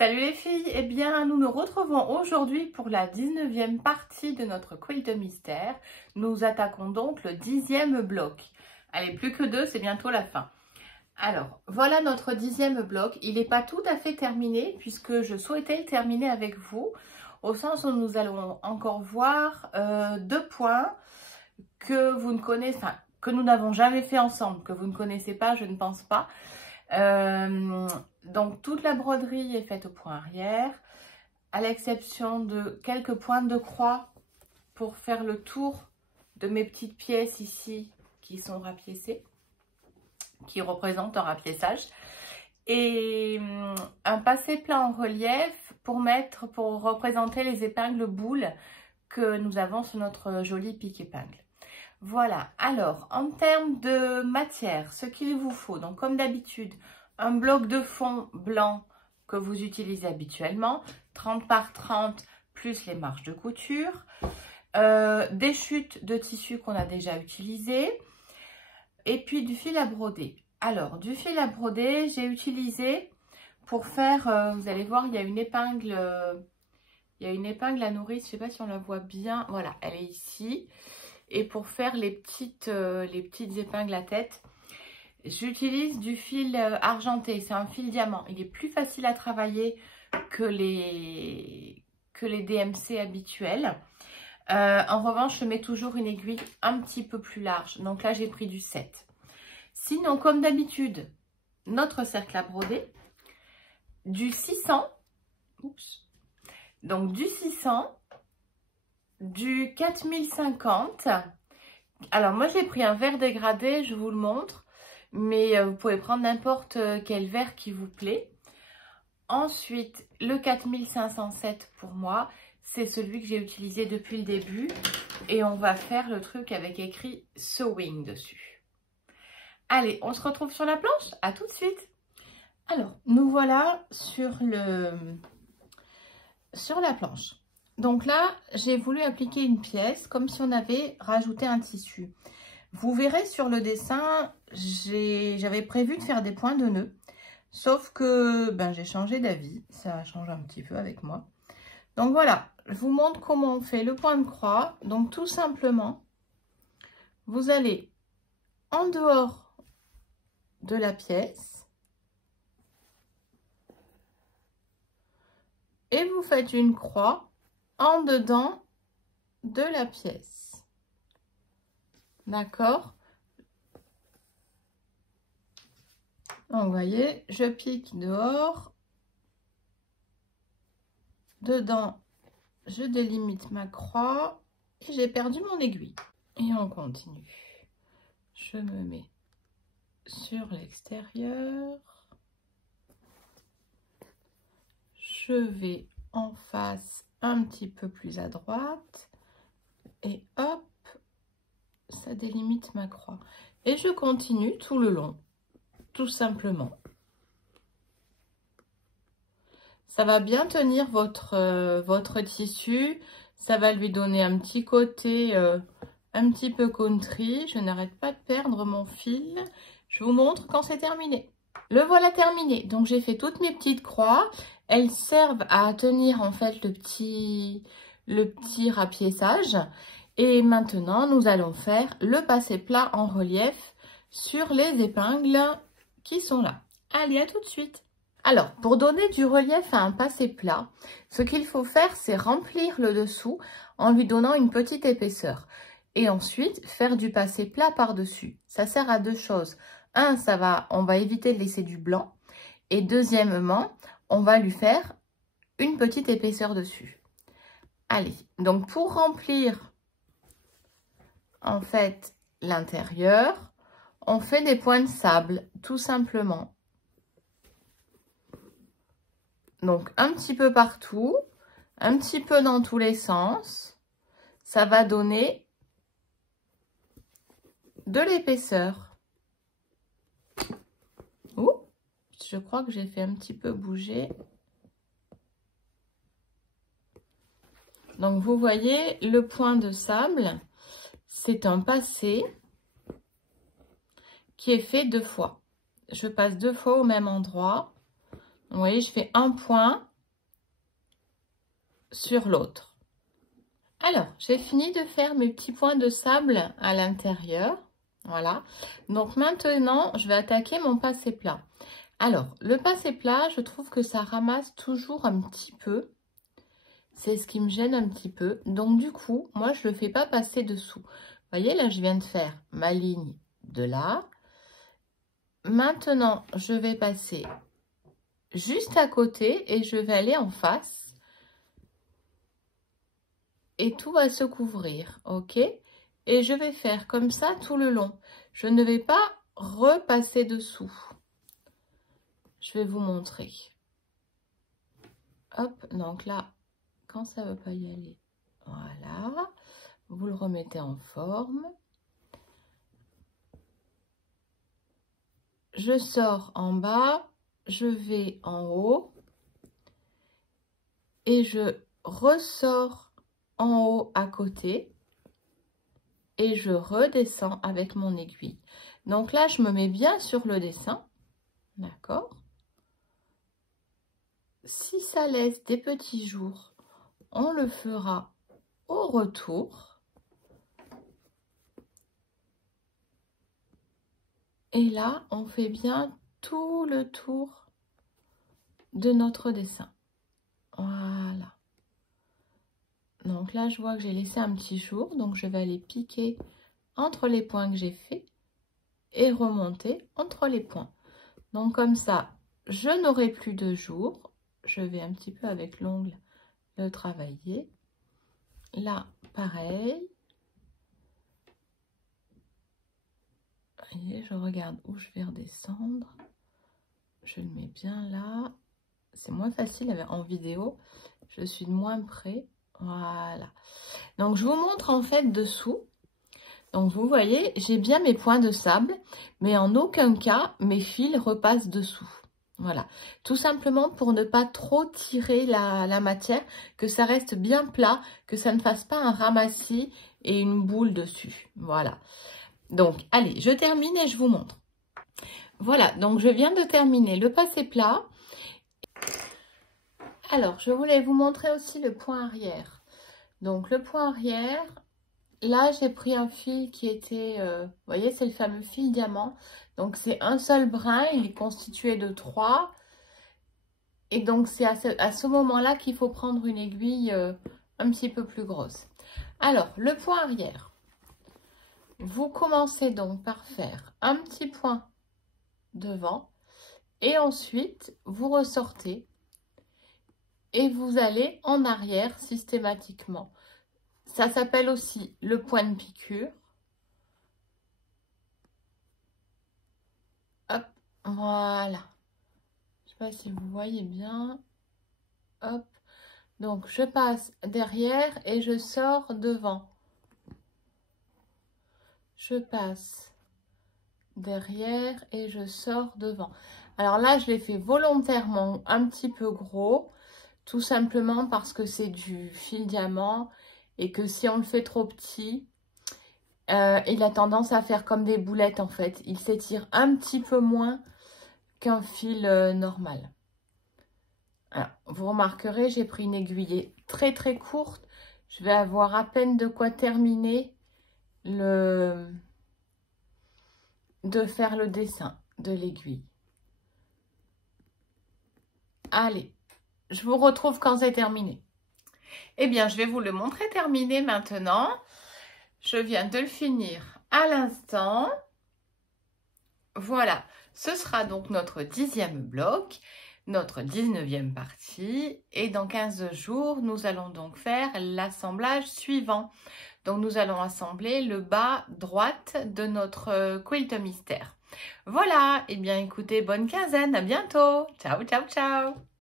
Salut les filles, eh bien nous nous retrouvons aujourd'hui pour la 19e partie de notre quilt de mystère. Nous attaquons donc le 10e bloc. Allez, plus que deux, c'est bientôt la fin. Alors, voilà notre 10e bloc. Il n'est pas tout à fait terminé puisque je souhaitais le terminer avec vous, au sens où nous allons encore voir deux points que vous ne connaissez, enfin, que nous n'avons jamais fait ensemble, que vous ne connaissez pas, je ne pense pas. Donc toute la broderie est faite au point arrière, à l'exception de quelques pointes de croix pour faire le tour de mes petites pièces ici qui sont rapiécées, qui représentent un rapiessage, et un passé plat en relief pour représenter les épingles boules que nous avons sur notre joli pic-épingle. Voilà, alors en termes de matière, ce qu'il vous faut, donc comme d'habitude, un bloc de fond blanc que vous utilisez habituellement, 30 par 30 plus les marges de couture, des chutes de tissu qu'on a déjà utilisées, et puis du fil à broder. Alors, du fil à broder, j'ai utilisé pour faire, vous allez voir, il y a une épingle à nourrice, je ne sais pas si on la voit bien, voilà, elle est ici. Et pour faire les petites épingles à tête, j'utilise du fil argenté. C'est un fil diamant. Il est plus facile à travailler que les DMC habituels. En revanche, je mets toujours une aiguille un petit peu plus large. Donc là, j'ai pris du 7. Sinon, comme d'habitude, notre cercle à broder, du 600. Oups. Donc du 600. Du 4050. Alors moi j'ai pris un vert dégradé, je vous le montre, mais vous pouvez prendre n'importe quel vert qui vous plaît. Ensuite le 4507 pour moi, c'est celui que j'ai utilisé depuis le début et on va faire le truc avec écrit sewing dessus. Allez, on se retrouve sur la planche, à tout de suite. Alors nous voilà sur la planche. Donc là, j'ai voulu appliquer une pièce comme si on avait rajouté un tissu. Vous verrez sur le dessin, j'avais prévu de faire des points de nœud. Sauf que j'ai changé d'avis, ça change un petit peu avec moi. Donc voilà, je vous montre comment on fait le point de croix. Donc tout simplement, vous allez en dehors de la pièce. Et vous faites une croix en dedans de la pièce. D'accord? Donc, vous voyez, je pique dehors. Dedans, je délimite ma croix. Et j'ai perdu mon aiguille. Et on continue. Je me mets sur l'extérieur. Je vais en face un petit peu plus à droite et hop, ça délimite ma croix et je continue tout le long, tout simplement. Ça va bien tenir votre tissu, ça va lui donner un petit côté un petit peu country. Je n'arrête pas de perdre mon fil, je vous montre quand c'est terminé. Le voilà terminé. Donc j'ai fait toutes mes petites croix. Elles servent à tenir en fait le petit rapiessage. Et maintenant, nous allons faire le passé plat en relief sur les épingles qui sont là. Allez, à tout de suite. Alors, pour donner du relief à un passé plat, ce qu'il faut faire, c'est remplir le dessous en lui donnant une petite épaisseur. Et ensuite, faire du passé plat par-dessus. Ça sert à deux choses. Un, on va éviter de laisser du blanc. Et deuxièmement, on va lui faire une petite épaisseur dessus. Allez, donc pour remplir en fait l'intérieur, on fait des points de sable, tout simplement. Donc un petit peu partout, un petit peu dans tous les sens. Ça va donner de l'épaisseur. Ouh, je crois que j'ai fait un petit peu bouger. Donc vous voyez, le point de sable, c'est un passé qui est fait deux fois. Je passe deux fois au même endroit. Vous voyez, je fais un point sur l'autre. Alors, j'ai fini de faire mes petits points de sable à l'intérieur. Voilà. Donc maintenant, je vais attaquer mon passé plat. Alors, le passé plat, je trouve que ça ramasse toujours un petit peu. C'est ce qui me gêne un petit peu. Donc du coup, moi, je ne le fais pas passer dessous. Vous voyez, là, je viens de faire ma ligne de là. Maintenant, je vais passer juste à côté et je vais aller en face. Et tout va se couvrir, ok? Et je vais faire comme ça tout le long. Je ne vais pas repasser dessous. Je vais vous montrer. Hop, donc là, quand ça ne veut pas y aller, voilà. Vous le remettez en forme. Je sors en bas, je vais en haut. Et je ressors en haut à côté et je redescends avec mon aiguille. Donc là, je me mets bien sur le dessin, d'accord? Si ça laisse des petits jours, on le fera au retour. Et là, on fait bien tout le tour de notre dessin. Voilà. Donc là, je vois que j'ai laissé un petit jour, donc je vais aller piquer entre les points que j'ai fait et remonter entre les points. Donc comme ça, je n'aurai plus de jour. Je vais un petit peu avec l'ongle le travailler. Là, pareil. Vous voyez, je regarde où je vais redescendre. Je le mets bien là. C'est moins facile en vidéo. Je suis de moins près. Voilà. Donc, je vous montre en fait dessous. Donc, vous voyez, j'ai bien mes points de sable, mais en aucun cas, mes fils repassent dessous. Voilà. Tout simplement pour ne pas trop tirer la matière, que ça reste bien plat, que ça ne fasse pas un ramassis et une boule dessus. Voilà. Donc, allez, je termine et je vous montre. Voilà, donc je viens de terminer le passé plat. Alors, je voulais vous montrer aussi le point arrière. Donc, le point arrière, là, j'ai pris un fil qui était, vous voyez, c'est le fameux fil diamant. Donc, c'est un seul brin, il est constitué de 3. Et donc, c'est à ce moment-là qu'il faut prendre une aiguille un petit peu plus grosse. Alors, le point arrière. Vous commencez donc par faire un petit point devant. Et ensuite, vous ressortez. Et vous allez en arrière systématiquement. Ça s'appelle aussi le point de piqûre. Hop, voilà. Je ne sais pas si vous voyez bien. Hop. Donc, je passe derrière et je sors devant. Je passe derrière et je sors devant. Alors là, je l'ai fait volontairement un petit peu gros. Tout simplement parce que c'est du fil diamant et que si on le fait trop petit, il a tendance à faire comme des boulettes en fait. Il s'étire un petit peu moins qu'un fil normal. Alors, vous remarquerez, j'ai pris une aiguille très très courte. Je vais avoir à peine de quoi terminer de faire le dessin de l'aiguille. Allez. Je vous retrouve quand c'est terminé. Eh bien, je vais vous le montrer terminé maintenant. Je viens de le finir à l'instant. Voilà, ce sera donc notre 10e bloc, notre 19e partie. Et dans 15 jours, nous allons donc faire l'assemblage suivant. Donc, nous allons assembler le bas droite de notre quilt mystère. Voilà, eh bien, écoutez, bonne quinzaine, à bientôt. Ciao, ciao, ciao.